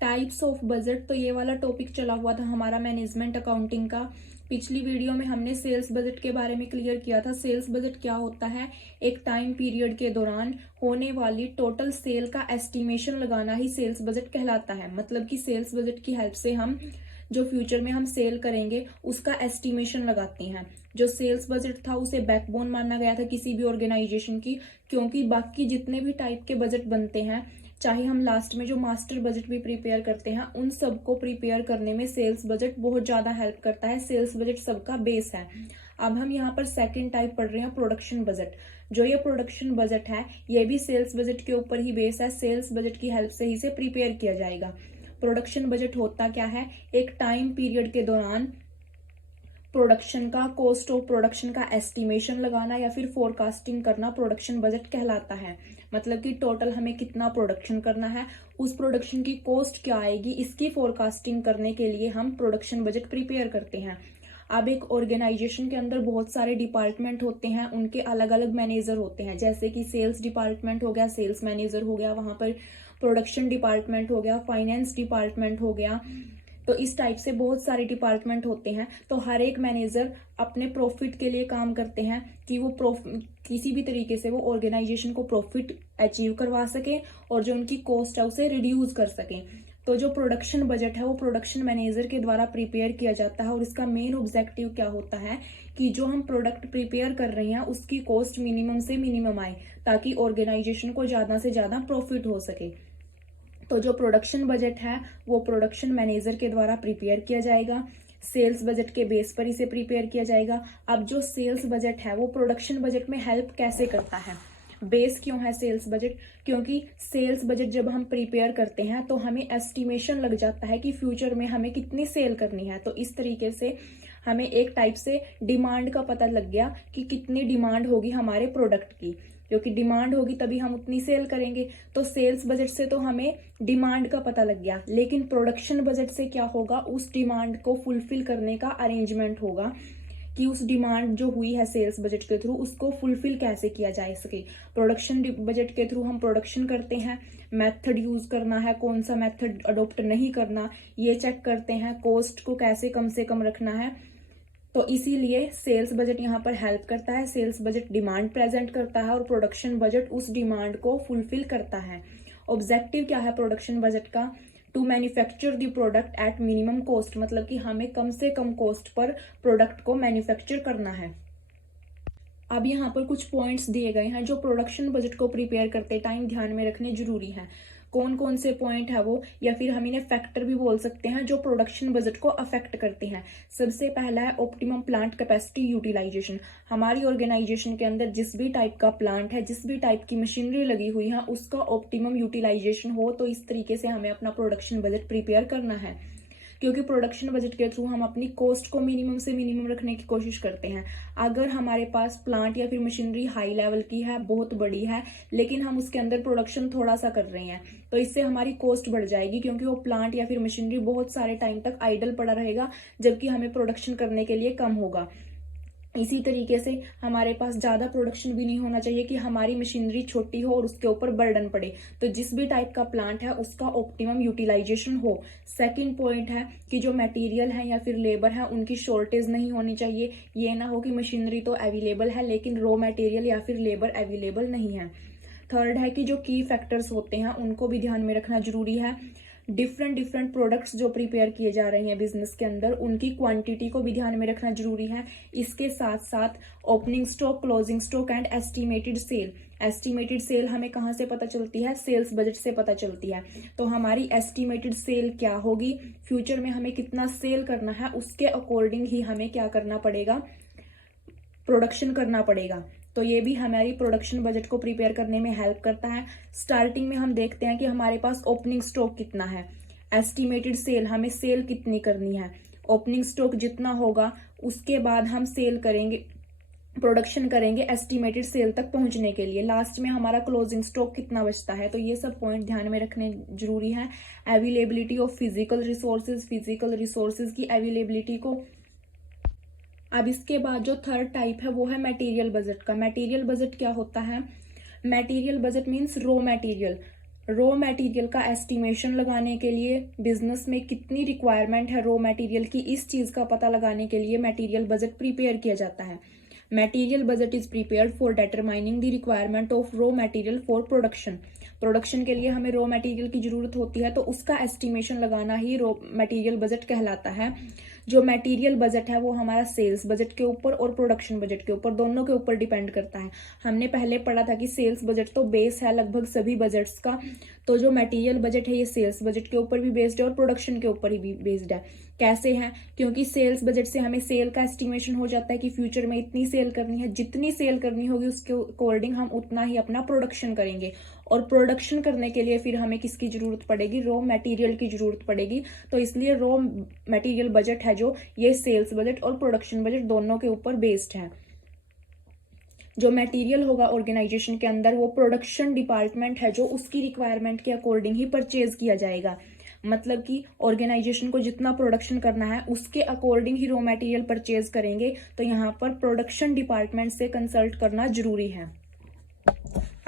Types of budget. तो ये वाला टॉपिक चला हुआ था हमारा मैनेजमेंट अकाउंटिंग का। पिछली वीडियो में हमने सेल्स बजट के बारे में क्लियर किया था। सेल्स बजट क्या होता है? एक टाइम पीरियड के दौरान होने वाली टोटल सेल का एस्टिमेशन लगाना ही सेल्स बजट कहलाता है। मतलब कि सेल्स बजट की हेल्प से हम जो फ्यूचर में हम सेल करेंगे उसका एस्टिमेशन लगाते हैं। जो सेल्स बजट था उसे बैकबोन माना गया था किसी भी ऑर्गेनाइजेशन की, क्योंकि बाकी जितने भी टाइप के बजट बनते हैं, चाहे हम लास्ट में जो मास्टर बजट भी प्रिपेयर करते हैं, उन सबको प्रिपेयर करने में सेल्स बजट बहुत ज्यादा हेल्प करता है। सेल्स बजट सबका बेस है। अब हम यहाँ पर सेकंड टाइप पढ़ रहे हैं, प्रोडक्शन बजट। जो ये प्रोडक्शन बजट है ये भी सेल्स बजट के ऊपर ही बेस है। सेल्स बजट की हेल्प से ही इसे प्रिपेयर किया जाएगा। प्रोडक्शन बजट होता क्या है? एक टाइम पीरियड के दौरान प्रोडक्शन का, कॉस्ट ऑफ प्रोडक्शन का एस्टिमेशन लगाना या फिर फोरकास्टिंग करना प्रोडक्शन बजट कहलाता है। मतलब कि टोटल हमें कितना प्रोडक्शन करना है, उस प्रोडक्शन की कॉस्ट क्या आएगी, इसकी फोरकास्टिंग करने के लिए हम प्रोडक्शन बजट प्रिपेयर करते हैं। अब एक ऑर्गेनाइजेशन के अंदर बहुत सारे डिपार्टमेंट होते हैं, उनके अलग अलग मैनेजर होते हैं। जैसे कि सेल्स डिपार्टमेंट हो गया, सेल्स मैनेजर हो गया, वहां पर प्रोडक्शन डिपार्टमेंट हो गया, फाइनेंस डिपार्टमेंट हो गया। तो इस टाइप से बहुत सारे डिपार्टमेंट होते हैं। तो हर एक मैनेजर अपने प्रॉफिट के लिए काम करते हैं कि वो किसी भी तरीके से वो ऑर्गेनाइजेशन को प्रॉफिट अचीव करवा सके और जो उनकी कॉस्ट है उसे रिड्यूस कर सके। तो जो प्रोडक्शन बजट है वो प्रोडक्शन मैनेजर के द्वारा प्रिपेयर किया जाता है। और इसका मेन ऑब्जेक्टिव क्या होता है कि जो हम प्रोडक्ट प्रिपेयर कर रहे हैं उसकी कॉस्ट मिनिमम से मिनिमम आए, ताकि ऑर्गेनाइजेशन को ज्यादा से ज्यादा प्रॉफिट हो सके। तो जो प्रोडक्शन बजट है वो प्रोडक्शन मैनेजर के द्वारा प्रिपेयर किया जाएगा। सेल्स बजट के बेस पर इसे प्रिपेयर किया जाएगा। अब जो सेल्स बजट है वो प्रोडक्शन बजट में हेल्प कैसे करता है? बेस क्यों है सेल्स बजट? क्योंकि सेल्स बजट जब हम प्रिपेयर करते हैं तो हमें एस्टिमेशन लग जाता है कि फ्यूचर में हमें कितनी सेल करनी है। तो इस तरीके से हमें एक टाइप से डिमांड का पता लग गया कि कितनी डिमांड होगी हमारे प्रोडक्ट की, क्योंकि डिमांड होगी तभी हम उतनी सेल करेंगे। तो सेल्स बजट से तो हमें डिमांड का पता लग गया, लेकिन प्रोडक्शन बजट से क्या होगा? उस डिमांड को फुलफिल करने का अरेंजमेंट होगा कि उस डिमांड जो हुई है सेल्स बजट के थ्रू उसको फुलफिल कैसे किया जा सके। प्रोडक्शन बजट के थ्रू हम प्रोडक्शन करते हैं, मेथड यूज करना है, कौन सा मेथड अडॉप्ट नहीं करना ये चेक करते हैं, कॉस्ट को कैसे कम से कम रखना है। तो इसीलिए सेल्स बजट यहाँ पर हेल्प करता है। सेल्स बजट डिमांड प्रेजेंट करता है और प्रोडक्शन बजट उस डिमांड को फुलफिल करता है। ऑब्जेक्टिव क्या है प्रोडक्शन बजट का? To manufacture the product at minimum cost. मतलब कि हमें कम से कम कॉस्ट पर प्रोडक्ट को मैन्युफैक्चर करना है। अब यहाँ पर कुछ पॉइंट्स दिए गए हैं जो प्रोडक्शन बजट को प्रिपेयर करते टाइम ध्यान में रखने जरूरी है। कौन कौन से पॉइंट है वो, या फिर हम इन्हें फैक्टर भी बोल सकते हैं जो प्रोडक्शन बजट को अफेक्ट करते हैं। सबसे पहला है ऑप्टिमम प्लांट कैपेसिटी यूटिलाइजेशन। हमारी ऑर्गेनाइजेशन के अंदर जिस भी टाइप का प्लांट है, जिस भी टाइप की मशीनरी लगी हुई है, उसका ऑप्टिमम यूटिलाइजेशन हो। तो इस तरीके से हमें अपना प्रोडक्शन बजट प्रिपेयर करना है, क्योंकि प्रोडक्शन बजट के थ्रू हम अपनी कॉस्ट को मिनिमम से मिनिमम रखने की कोशिश करते हैं। अगर हमारे पास प्लांट या फिर मशीनरी हाई लेवल की है, बहुत बड़ी है, लेकिन हम उसके अंदर प्रोडक्शन थोड़ा सा कर रहे हैं, तो इससे हमारी कॉस्ट बढ़ जाएगी, क्योंकि वो प्लांट या फिर मशीनरी बहुत सारे टाइम तक आइडल पड़ा रहेगा, जबकि हमें प्रोडक्शन करने के लिए कम होगा। इसी तरीके से हमारे पास ज्यादा प्रोडक्शन भी नहीं होना चाहिए कि हमारी मशीनरी छोटी हो और उसके ऊपर बर्डन पड़े। तो जिस भी टाइप का प्लांट है उसका ऑप्टिमम यूटिलाइजेशन हो। सेकंड पॉइंट है कि जो मटेरियल है या फिर लेबर है उनकी शॉर्टेज नहीं होनी चाहिए। ये ना हो कि मशीनरी तो अवेलेबल है लेकिन रॉ मटेरियल या फिर लेबर अवेलेबल नहीं है। थर्ड है कि जो की फैक्टर्स होते हैं उनको भी ध्यान में रखना जरूरी है। डिफरेंट प्रोडक्ट्स जो प्रिपेयर किए जा रहे हैं बिजनेस के अंदर, उनकी क्वांटिटी को भी ध्यान में रखना जरूरी है। इसके साथ साथ opening stock, closing stock and estimated cell. Estimated cell हमें कहाँ से पता चलती है? सेल्स बजट से पता चलती है। तो हमारी एस्टिमेटेड सेल क्या होगी, फ्यूचर में हमें कितना सेल करना है, उसके अकॉर्डिंग ही हमें क्या करना पड़ेगा? प्रोडक्शन करना पड़ेगा। तो ये भी हमारी प्रोडक्शन बजट को प्रिपेयर करने में हेल्प करता है। स्टार्टिंग में हम देखते हैं कि हमारे पास ओपनिंग स्टॉक कितना है, एस्टिमेटेड सेल हमें सेल कितनी करनी है। ओपनिंग स्टॉक जितना होगा उसके बाद हम सेल करेंगे, प्रोडक्शन करेंगे एस्टिमेटेड सेल तक पहुंचने के लिए। लास्ट में हमारा क्लोजिंग स्टॉक कितना बचता है। तो ये सब पॉइंट ध्यान में रखने जरूरी है। अवेलेबिलिटी ऑफ फिजिकल रिसोर्सेज की अवेलेबिलिटी को। अब इसके बाद जो थर्ड टाइप है वो है मटेरियल बजट का। मटेरियल बजट क्या होता है? Material budget means raw material. Raw material का एस्टिमेशन लगाने के लिए बिजनेस में कितनी रिक्वायरमेंट है रॉ मटेरियल की, इस चीज का पता लगाने के लिए मटेरियल बजट प्रिपेयर किया जाता है। Material budget is prepared for determining the requirement of raw material for production. Production के लिए हमें रॉ मटेरियल की जरूरत होती है, तो उसका एस्टिमेशन लगाना ही रॉ मटेरियल बजट कहलाता है। जो मटेरियल बजट है वो हमारा सेल्स बजट के ऊपर और प्रोडक्शन बजट के ऊपर, दोनों के ऊपर डिपेंड करता है। हमने पहले पढ़ा था कि सेल्स बजट तो बेस है लगभग सभी बजट्स का, तो जो मटेरियल बजट है ये सेल्स बजट के ऊपर भी बेस्ड है और प्रोडक्शन के ऊपर भी बेस्ड है। कैसे है? क्योंकि सेल्स बजट से हमें सेल का एस्टिमेशन हो जाता है कि फ्यूचर में इतनी सेल करनी है, जितनी सेल करनी होगी उसके अकॉर्डिंग हम उतना ही अपना प्रोडक्शन करेंगे, और प्रोडक्शन करने के लिए फिर हमें किसकी जरूरत पड़ेगी? रॉ मटेरियल की जरूरत पड़ेगी। तो इसलिए रॉ मटेरियल बजट है जो ये सेल्स बजट और प्रोडक्शन बजट दोनों के ऊपर बेस्ड है। जो मटेरियल होगा ऑर्गेनाइजेशन के अंदर वो प्रोडक्शन डिपार्टमेंट है जो उसकी रिक्वायरमेंट के अकॉर्डिंग ही परचेज किया जाएगा। मतलब कि ऑर्गेनाइजेशन को जितना प्रोडक्शन करना है उसके अकॉर्डिंग ही रॉ मटेरियल परचेज करेंगे, तो यहाँ पर प्रोडक्शन डिपार्टमेंट से कंसल्ट करना जरूरी है।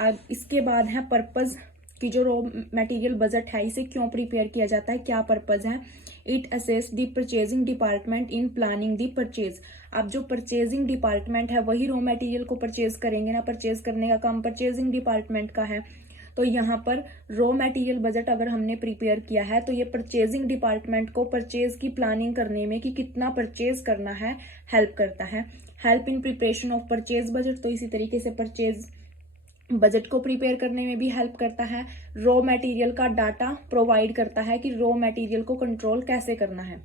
अब इसके बाद है पर्पज कि जो रॉ मटेरियल बजट है इसे क्यों प्रिपेयर किया जाता है, क्या पर्पज है। It assess the purchasing department in planning the purchase. अब जो परचेजिंग डिपार्टमेंट है वही रॉ मटेरियल को परचेज करेंगे ना, परचेज करने का काम परचेजिंग डिपार्टमेंट का है। तो यहाँ पर रॉ मटेरियल बजट अगर हमने प्रिपेयर किया है तो ये परचेजिंग डिपार्टमेंट को परचेज की प्लानिंग करने में कि कितना परचेज करना है हेल्प करता है। Help in preparation of purchase budget, तो इसी तरीके से परचेज बजट को प्रिपेयर करने में भी हेल्प करता है। रॉ मटेरियल का डाटा प्रोवाइड करता है कि रॉ मटेरियल को कंट्रोल कैसे करना है।